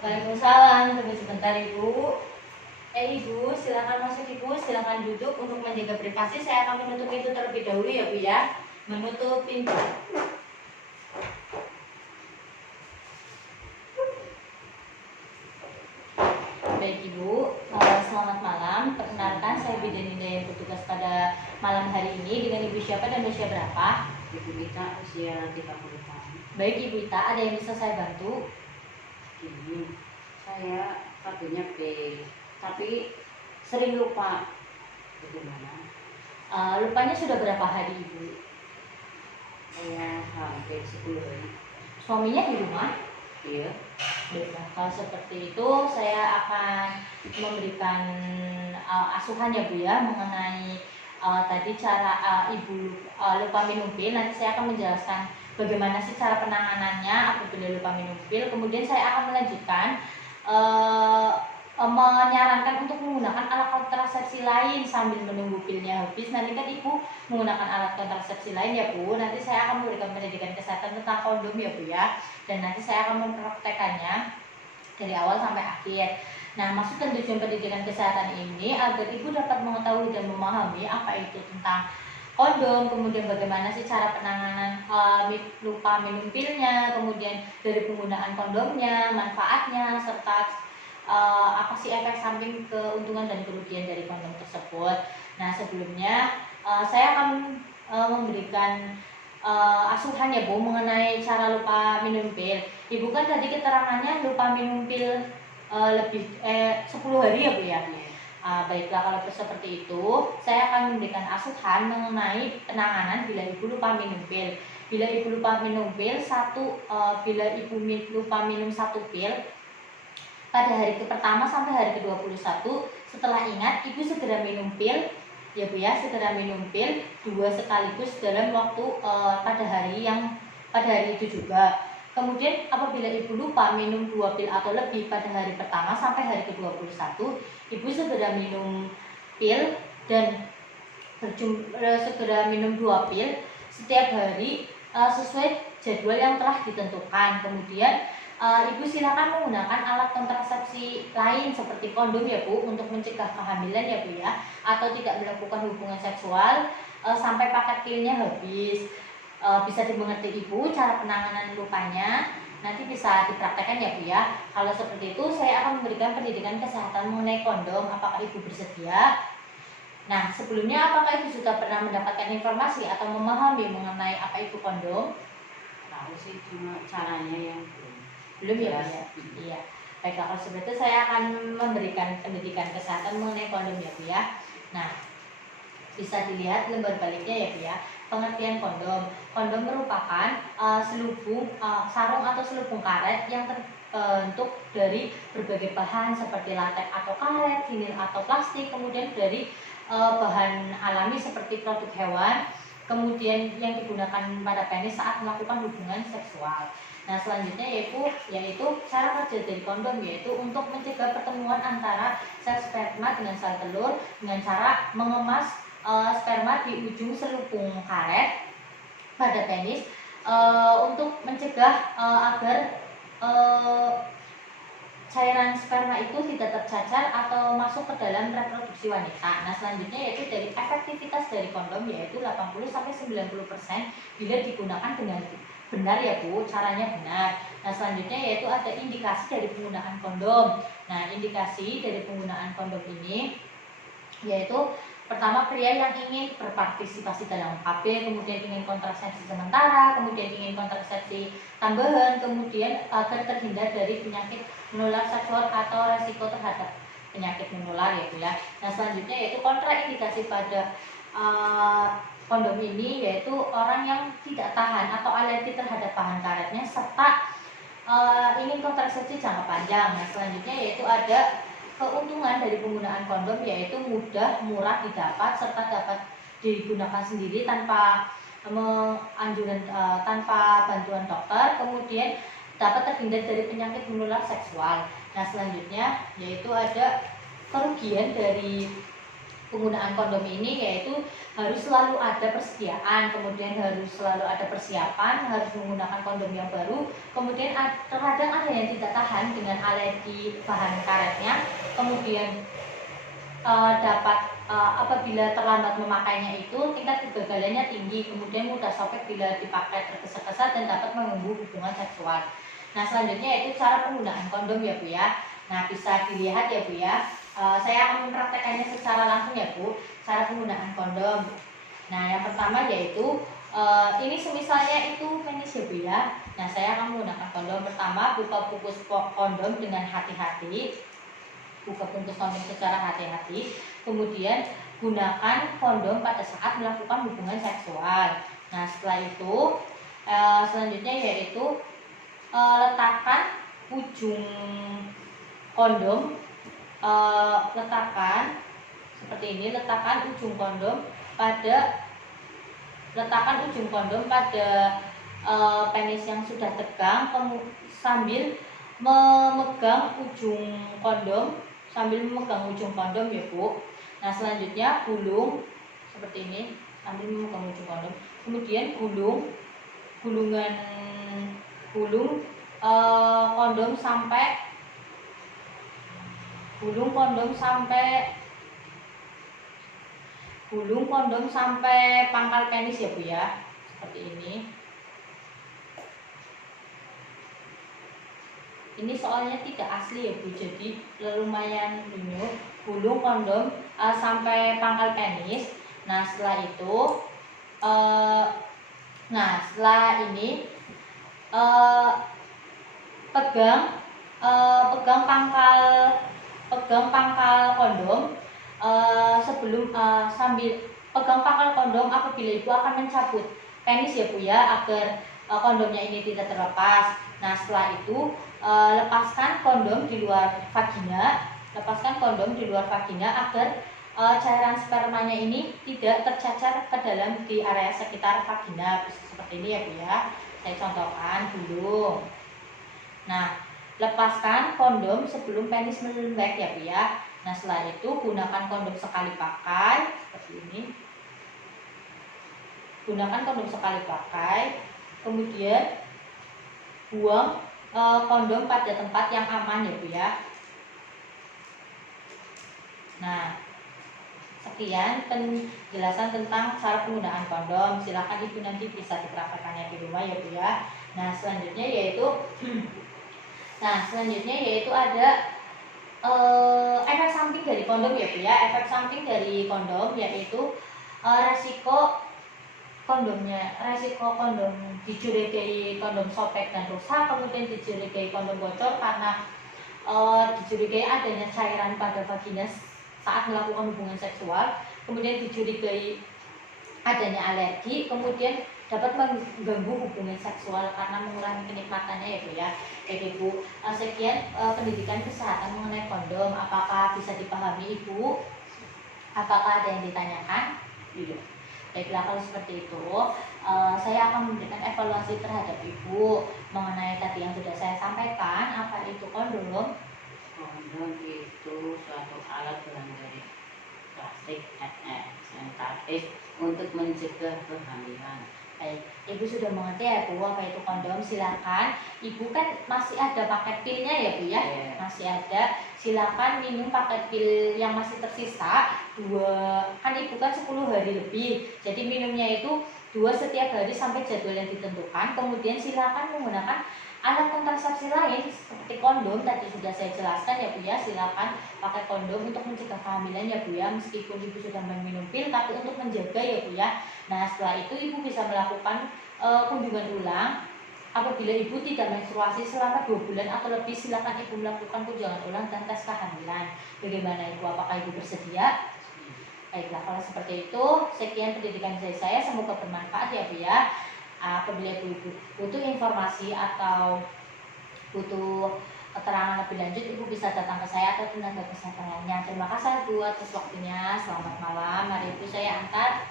Waalaikumsalam, tunggu sebentar Ibu. Ibu, silakan masuk Ibu, silakan duduk. Untuk menjaga privasi saya akan menutup pintu terlebih dahulu ya Bu ya. Menutup pintu. Baik Ibu, selamat malam. Perkenalkan saya Bidan Indah yang bertugas pada malam hari ini. Dengan Ibu siapa dan usia berapa? Ibu Ita, usia 30 tahun. Baik Ibu Ita, ada yang bisa saya bantu? Gini, saya kartunya B, tapi sering lupa. Bagaimana? Lupanya sudah berapa hari Ibu? Saya hampir 10 hari. Suaminya di rumah? Iya. Baiklah, kalau seperti itu saya akan memberikan asuhan ya Bu ya mengenai tadi cara Ibu lupa minum pil. Nanti saya akan menjelaskan bagaimana sih cara penanganannya apabila lupa minum pil. Kemudian saya akan melanjutkan menyarankan untuk menggunakan alat kontrasepsi lain sambil menunggu pilnya habis. Nanti kan Ibu menggunakan alat kontrasepsi lain ya Bu. Nanti saya akan memberikan pendidikan kesehatan tentang kondom ya Bu ya. Dan nanti saya akan mempraktekannya dari awal sampai akhir. Nah, maksud dan tujuan pendidikan kesehatan ini agar Ibu dapat mengetahui dan memahami apa itu tentang kondom, kemudian bagaimana sih cara penanganan lupa minum pilnya, kemudian dari penggunaan kondomnya, manfaatnya, serta apa sih efek samping, keuntungan dan kerugian dari kondom tersebut. Nah, sebelumnya saya akan memberikan asuhan ya Bu mengenai cara lupa minum pil. Ibu kan tadi keterangannya lupa minum pil lebih 10 hari ya Bu ya. Baiklah, kalau seperti itu saya akan memberikan asuhan mengenai penanganan bila Ibu lupa minum pil. Bila Ibu lupa minum pil bila Ibu lupa minum 1 pil pada hari pertama sampai hari ke-21, setelah ingat Ibu segera minum pil ya Bu ya, segera minum pil 2 sekaligus dalam waktu pada hari itu juga. Kemudian apabila Ibu lupa minum 2 pil atau lebih pada hari pertama sampai hari ke-21, Ibu segera minum pil dan segera minum 2 pil setiap hari sesuai jadwal yang telah ditentukan. Kemudian Ibu silakan menggunakan alat kontrasepsi lain seperti kondom ya Bu untuk mencegah kehamilan ya Bu ya, atau tidak melakukan hubungan seksual sampai paket pilnya habis. Bisa dimengerti Ibu cara penanganan lupanya, nanti bisa dipraktekkan ya Bu ya. Kalau seperti itu saya akan memberikan pendidikan kesehatan mengenai kondom. Apakah Ibu bersedia? Nah, sebelumnya apakah Ibu sudah pernah mendapatkan informasi atau memahami mengenai apa itu kondom? Tahu sih, cuma caranya yang belum ya Bu ya? Iya. Baiklah, kalau seperti itu saya akan memberikan pendidikan kesehatan mengenai kondom ya Bu ya. Nah, bisa dilihat lembar baliknya ya Bu ya. Pengertian kondom. Kondom merupakan sarung atau selubung karet yang terbentuk dari berbagai bahan seperti latex atau karet, vinil atau plastik, kemudian dari bahan alami seperti produk hewan, kemudian yang digunakan pada penis saat melakukan hubungan seksual. Nah, selanjutnya yaitu cara kerja dari kondom, yaitu untuk mencegah pertemuan antara sel sperma dengan sel telur dengan cara mengemas sperma di ujung selubung karet pada penis untuk mencegah agar cairan sperma itu tidak tercacar atau masuk ke dalam reproduksi wanita. Nah, selanjutnya yaitu dari efektivitas dari kondom, yaitu 80-90% bila digunakan dengan benar ya Bu, caranya benar. Nah, selanjutnya yaitu ada indikasi dari penggunaan kondom. Nah, indikasi dari penggunaan kondom ini yaitu pertama, pria yang ingin berpartisipasi dalam KB, kemudian ingin kontrasepsi sementara, kemudian ingin kontrasepsi tambahan, kemudian agar terhindar dari penyakit menular seksual atau resiko terhadap penyakit menular ya Bu ya. Nah, selanjutnya yaitu kontraindikasi pada kondom ini, yaitu orang yang tidak tahan atau alergi terhadap bahan karetnya serta ingin kontrasepsi jangka panjang. Nah, selanjutnya yaitu ada keuntungan dari penggunaan kondom, yaitu mudah, murah didapat, serta dapat digunakan sendiri tanpa tanpa bantuan dokter, kemudian dapat terhindar dari penyakit menular seksual. Nah, selanjutnya yaitu ada kerugian dari penggunaan kondom ini yaitu harus selalu ada persediaan, kemudian harus selalu ada persiapan, harus menggunakan kondom yang baru, kemudian terkadang ada yang tidak tahan dengan alergi bahan karetnya, kemudian apabila terlambat memakainya itu tingkat kegagalannya tinggi, kemudian mudah sobek bila dipakai tergesa-gesa dan dapat mengganggu hubungan seksual. Nah selanjutnya yaitu cara penggunaan kondom ya Bu ya. Nah bisa dilihat ya Bu ya. Saya akan mempraktekannya secara langsung ya Bu, cara penggunaan kondom. Nah yang pertama yaitu ini semisalnya itu penis ya Bu ya. Nah saya akan menggunakan kondom. Pertama, buka bungkus kondom dengan hati-hati, buka bungkus kondom secara hati-hati. Kemudian gunakan kondom pada saat melakukan hubungan seksual. Nah setelah itu selanjutnya yaitu letakkan ujung kondom, letakkan seperti ini, letakkan ujung kondom pada penis yang sudah tegang, sambil memegang ujung kondom ya Bu. Nah selanjutnya gulung seperti ini sambil memegang ujung kondom, kemudian gulung kondom sampai pangkal penis ya Bu ya, seperti ini. Ini soalnya tidak asli ya Bu, jadi lumayan lunyuk. Gulung kondom sampai pangkal penis. Nah setelah itu setelah ini pegang pangkal kondom sambil pegang pangkal kondom apabila Ibu akan mencabut penis ya Bu ya, agar kondomnya ini tidak terlepas. Nah setelah itu lepaskan kondom di luar vagina agar cairan spermanya ini tidak tercacar ke dalam di area sekitar vagina, seperti ini ya Bu ya. Saya contohkan dulu. Nah, lepaskan kondom sebelum penis melembek ya Bu ya. Nah, setelah itu gunakan kondom sekali pakai seperti ini. Gunakan kondom sekali pakai, kemudian buang kondom pada tempat yang aman ya Bu ya. Nah, sekian penjelasan tentang cara penggunaan kondom. Silakan Ibu nanti bisa dipraktekkannya di rumah ya Bu ya. Nah selanjutnya yaitu ada efek samping dari kondom ya Bu ya. Efek samping dari kondom yaitu resiko kondom dicurigai kondom sobek dan rusak, kemudian dicurigai kondom bocor karena dicurigai adanya cairan pada vagina saat melakukan hubungan seksual, kemudian dicurigai adanya alergi, kemudian dapat mengganggu hubungan seksual karena mengurangi kenikmatannya ya Bu ya. Oke Bu, sekian pendidikan kesehatan mengenai kondom. Apakah bisa dipahami Ibu? Apakah ada yang ditanyakan? Iya. Baiklah kalau seperti itu, saya akan memberikan evaluasi terhadap Ibu mengenai tadi yang sudah saya sampaikan. Apa itu kondom? Kondom itu suatu alat bahan dari plastik sintetis untuk mencegah kehamilan. Baik, Ibu sudah mengerti ya Bu apa itu kondom. Silakan, Ibu kan masih ada paket pilnya ya Bu ya, masih ada. Silakan minum paket pil yang masih tersisa 2, kan Ibu kan 10 hari lebih, jadi minumnya itu 2 setiap hari sampai jadwal yang ditentukan. Kemudian silakan menggunakan alat kontrasepsi lain seperti kondom, tadi sudah saya jelaskan ya Bu ya. Silakan pakai kondom untuk mencegah kehamilan ya Bu ya, meskipun Ibu sudah meminum pil tapi untuk menjaga ya Bu ya. Nah setelah itu Ibu bisa melakukan kunjungan ulang. Apabila Ibu tidak menstruasi selama 2 bulan atau lebih, silakan Ibu melakukan kunjungan ulang dan tes kehamilan. Bagaimana Ibu, apakah Ibu bersedia? Baiklah kalau seperti itu, sekian pendidikan dari saya, semoga bermanfaat ya Bu ya. Apabila Ibu butuh informasi atau butuh keterangan lebih lanjut, Ibu bisa datang ke saya atau tenaga kesehatan lainnya. Terima kasih Bu atas waktunya. Selamat malam. Mari Ibu saya angkat.